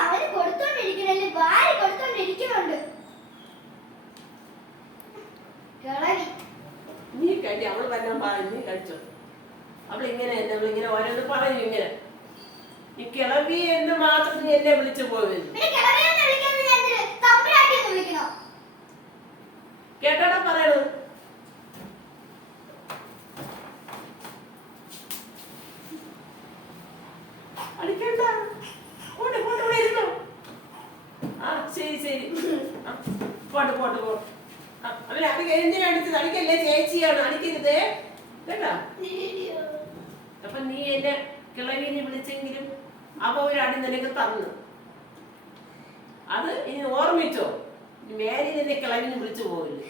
അവന് കൊടുത്തോണ്ടിരിക്കണല്ലേ, വാരി കൊടുത്തോണ്ടിരിക്കുന്നുണ്ട്. നീ കഴി, അവള് വരാൻ പറഞ്ഞു, നീ കഴിച്ചോ. അവളിങ്ങനെ നമ്മളിങ്ങനെ ഓരോന്ന് പറയും ഇങ്ങനെ. ഈ കിളവി എന്ന് മാത്രം നീ എന്നെ വിളിച്ചു പോയത്. കേട്ടോടാ പറയണത്. അടിക്കണ്ട, പോട്ടെ പോട്ടെ, ഇവിടെ ഇരുന്നോ. ആ ശരി ശരി, പോട്ടെ പോട്ടെ പോട്ടെ. അവൻ അത് എന്തിനാ അടിച്ചത്? അടിക്കല്ലേ, ചേച്ചിയാണ്, അടിക്കരുത് കേട്ടാ. അപ്പൊ നീ എന്നെ കിളവിനെ വിളിച്ചെങ്കിലും അപ്പൊ ഒരടി നിനക്ക് തന്നു. അത് ഇനി ഓർമ്മിച്ചോ, മേലിൽ എന്നെ കിളവിനെ വിളിച്ചു പോകില്ല.